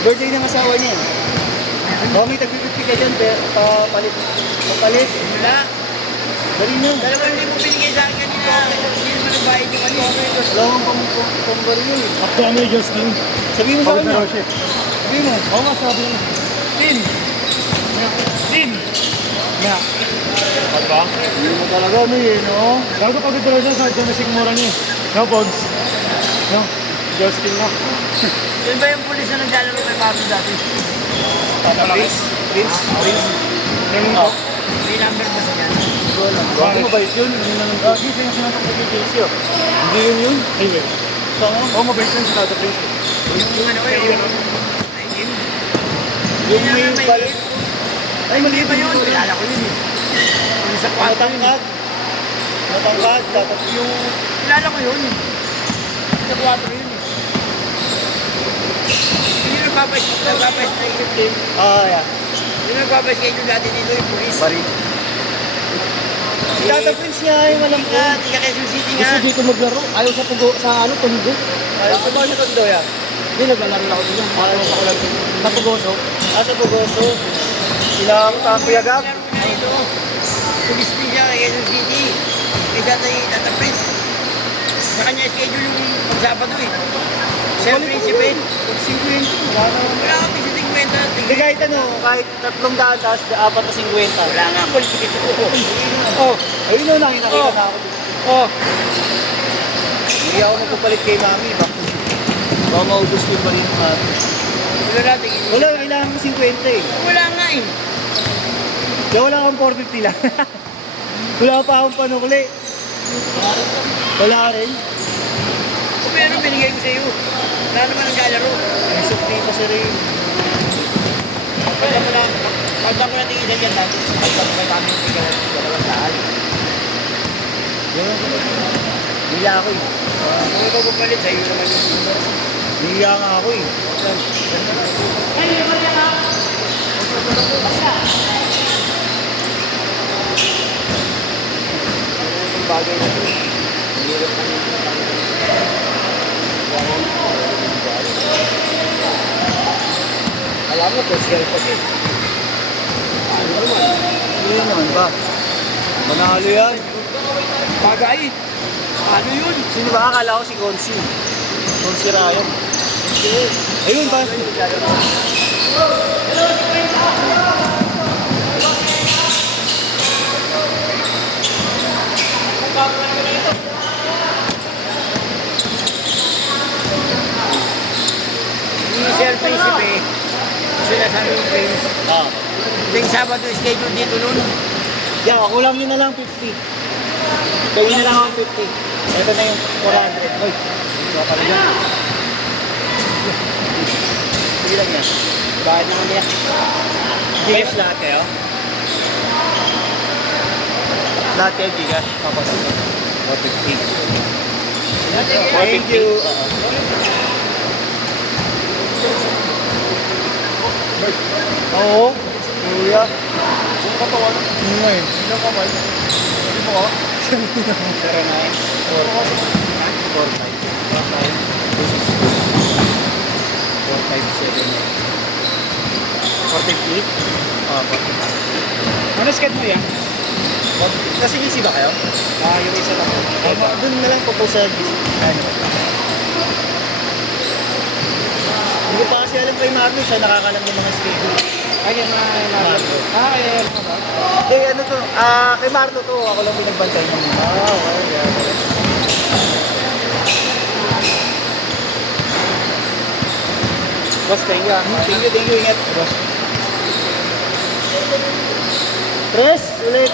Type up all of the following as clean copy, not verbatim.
Birthday ng asawa niya eh. Baka may tag-50 ka dyan, papalit. Papalit. Wala. Dali na. 2,000 binigay sa akin kanina. Hindi naman nagbayad yung ano. Wala akong pang-baril yun eh. At ano yung Justin? Sabihin mo sa Pagod kanya. na raw siya. Sabihin mo. Oo nga, sabi niya. Tin! Tin! Na. Pagba? Hindi mo talaga may eh, no? Bago pagod na raw siya sa domestic mura niya. No, Pogs? No? Justin na. Yun ba yung pulis na naglalaro kay Marlon dati? Prince? Prince? Prince? Yung Oh. May number ba sa yan? Bakit mabait yun? Hindi naman. Hindi siya yung sinatok na JC oh. Hindi yun yun. Ayun. Tama. Oo, mabait yun si Tata Prince. Yung ano kayo? Yung may palit. Ay, mali ba yun? Kilala ko yun eh. Yung sa kwarto yun eh. Matangkad. Matangkad. Dapat yung... Kilala ko yun eh. Sa kwarto yun eh. Yung nagpapais na yung team. Ah, yeah. Yung nagpapais kayo dati dito yung pulis. Bari. Si Tata Prince nga ay walang Nga, tiga Quezon City nga. Gusto dito maglaro. Ayaw sa pugo, sa ano, tundo. Ay, sa mga sa Tondo yan. Hindi, naglalaro na ako dito. Para sa ulan. Sa pugoso. Ah, sa Pugoso. Sila ang tapiyagap. Meron ko na dito. Pulis din siya kay Quezon City. Kay Tata Prince. Sa kanya schedule yung Sabado eh. Siya yung principe. 50. Wala naman. Wala kang tigsa 50. Hindi kahit ano, kahit 300 tapos 4 na 50. Wala nga, politikit ko. Oh, ayun o, nakita na ako. Oh, Hindi ako magpapalit kay Mami. Baka maubos ko pa rin yung Mami. wala natin. Wala, kailangan mo 50 eh. Wala nga eh. Kaya wala kang 450 lang. Wala pa akong panukli. Wala rin. Kung meron, binigay ko sa'yo. Wala naman ang galaro. May sukli pa si Ray. Pagka mo na tingin dyan dati. Pagka mo kami yung tingin dalawang daan. Hila ako eh. Kung ikaw pumalit, sa'yo naman yung Hila nga ako eh. yung bagay na ito. Hirap kami. Alam mo, personal kasi. Ano naman? Hindi naman ba? Manalo yan. Bagay. Ano yun? Sino ba? Akala ko si Consi. Consi Ryan. Ayun ba? Yung Sir Principe, sila sabi yung Prince. Ah. Yung Sabado schedule dito nun. Yeah, kulang yun na lang 50. Gawin na lang ako 50. Ito na yung 400. Uy, ito pa rin yan. Sige lang yan. Bakit na kami yan? Gcash lahat kayo? Lahat kayo Gcash? Tapos 450. Thank you. Oo. Kuya. Kung katawan. Nga eh. Ilang kapal? Hindi mo ko? 09 450? Ah, 450. Ano sked mo yan? Nasa GC ba kayo? Ah, yung isa lang. Doon na lang po sa GC. Ano? Hindi ko pa kasi alam kay Marlo, siya nakakalam ng mga schedule. Kaya na, Marlo. kaya na ba? Eh, ano to? Kay Marlo to, ako lang pinagbantay niya. Okay. Yeah. Boss, thank you. Thank you, ingat. Tres, ulit.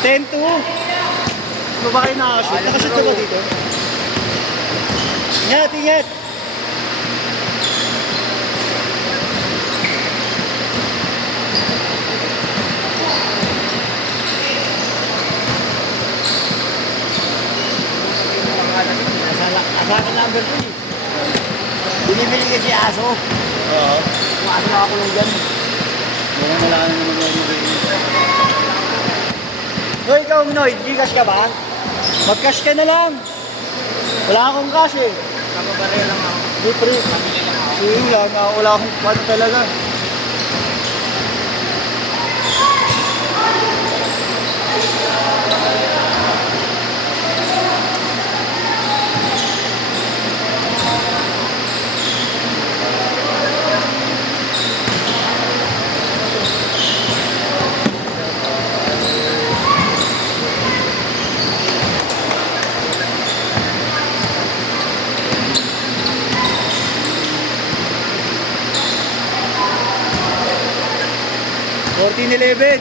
10-2. Ano ba kayo nakashoot? Nakashoot ka ba dito? Ingat, ingat. Nasa number ko eh. Binibili kasi aso. Oo. Kung aso nakakulong dyan. Mukhang wala na naman yung Hoy, ikaw, Minoy, Gcash ka ba? Mag-cash ka na lang. Wala akong cash eh. Kapabareo lang ako. Di free. Pamili lang ako. Yung lang, wala akong paano talaga. Fourteen 11.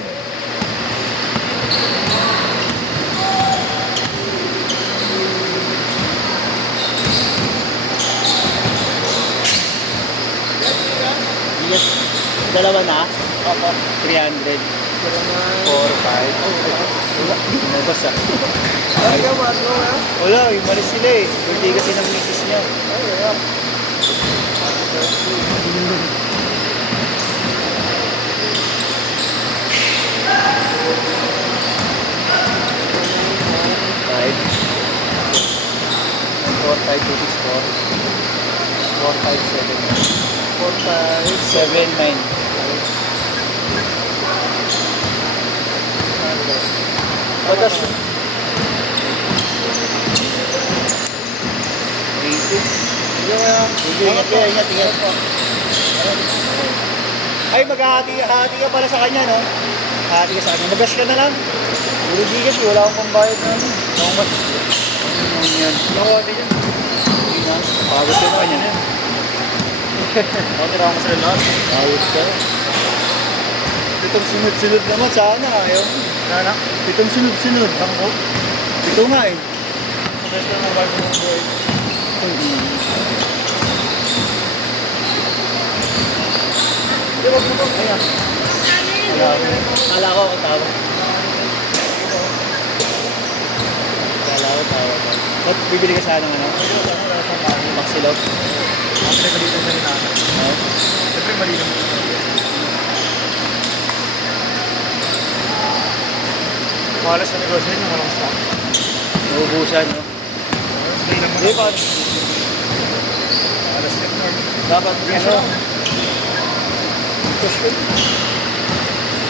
Yes. Dalawa na? Opo. 300. 4, 5. Nabas ah. Ay, gawa, gawa. Wala, umalis sila eh. Hindi kasi ng misis niya. Ay, wala. Five. 4, 5, 2, 6, 4. 4, 5, 7, 9. 7, 9. Batas. 3, 2. Ingat po. Ay, maghahati ka pala sa kanya, no? Hati ka sa kanya. Mag-gas ka na lang. Puro gigas, wala akong pambayad na ano. Ako mas. Ano yan? Nakawati dyan. Hindi na. Pagod ka naman yan. Nakatira ako sa lahat. Pagod ka. Itong sunod-sunod naman, sana. Ayaw mo. Nana? Itong sunod-sunod. Tangko? Ito nga eh. Sa best ng mobile mo ng buhay. Hindi, wag mo to. Ayan. Kala ko ako tawag. Kala ko tawag. Ba't bibili ka sana ng ano? Maxilog? Ang pinagalitan sa ninana. No? Siyempre mali naman. Malas sa negosyo yun, walang stock. Nauubusan, no? Stay lang mo. Hindi pa. Malas na yun. Dapat, Presyo ano? lang. Gusto.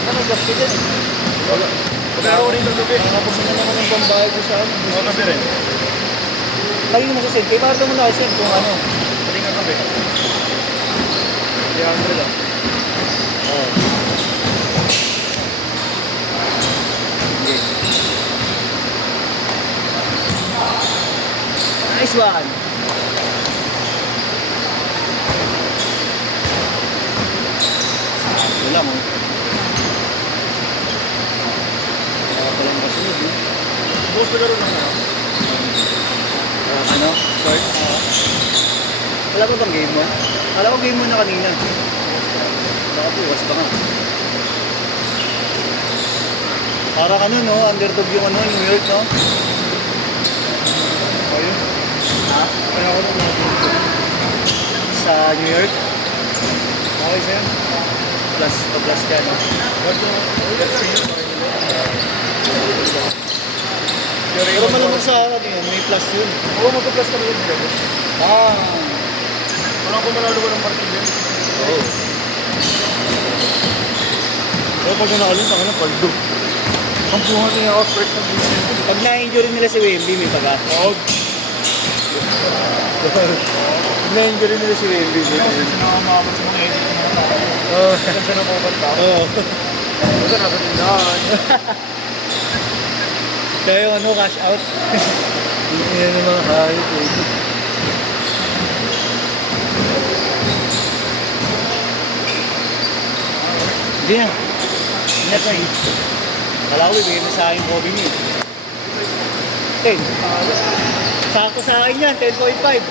Ano, gusto din. Wala. Pero rin ito gabi. Tapos na naman yung pambayad ko sa ano. Oo, gabi rin. Lagi mo sa send. Kaya parang mo na send kung ano. Pwede nga gabi. Kaya ano lang. Oo. Nice one. Wala mo. Wala pa lang kasunod, no? Boss na gano'n lang na. Ano? Start? Wala pa bang game mo? Alam ko game mo na kanina. Baka bukas pa nga. Parang ano, no? Underdog yung ano, New York, no? Ayun. Ha? Kaya ako nung Sa New York? okay sa'yo. Plus to plus ka, no? Pero malamang sa akin yun, may plus yun. Oo, magpa-plus kami yun. Ah. Walang pumanalo ko ng partida. Oo. Pero pag nanalo, tanga na, paldo. Ang buhat niya ako first na business. Pag na-injure nila si Wemby, may pag-asa. Oo. Na-injury nila si Wemby. Kasi sinakamakapag sa mga edit ng mga tao. Oo. Kasi siya nakupat tao. Oo. Kasi nasa tindahan. Kaya yung ano, cash out. Yan ang mga hayop eh. Hindi na. Hindi na tayo. Kala ko, bigay mo sa akin Kobe niyo. 10. Sakto sa akin yan, 10.5.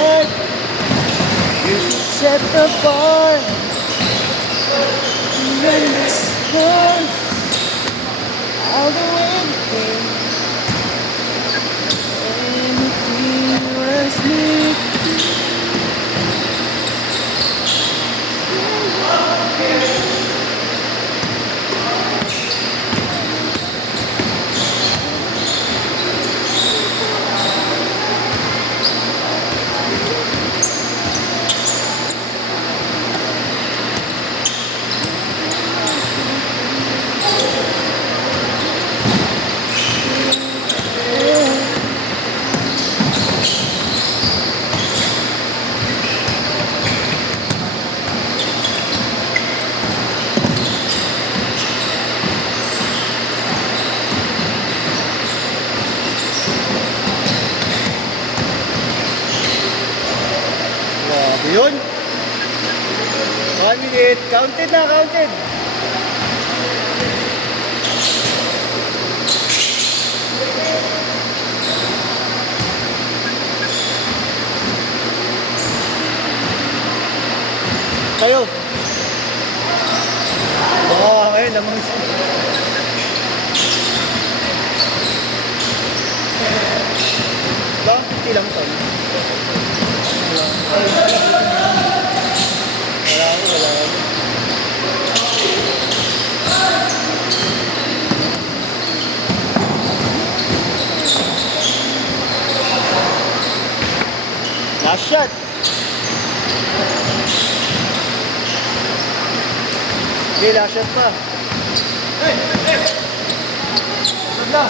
heart. You could set the bar. When this one, I'll do anything. Anything was me. Grabe yun. 1 minute. Counted na, counted. Kayo. Ayun, lamang siya. Bakit 50 lang to? Wala ako. Last shot. Okay, last shot pa. Hey! Good na.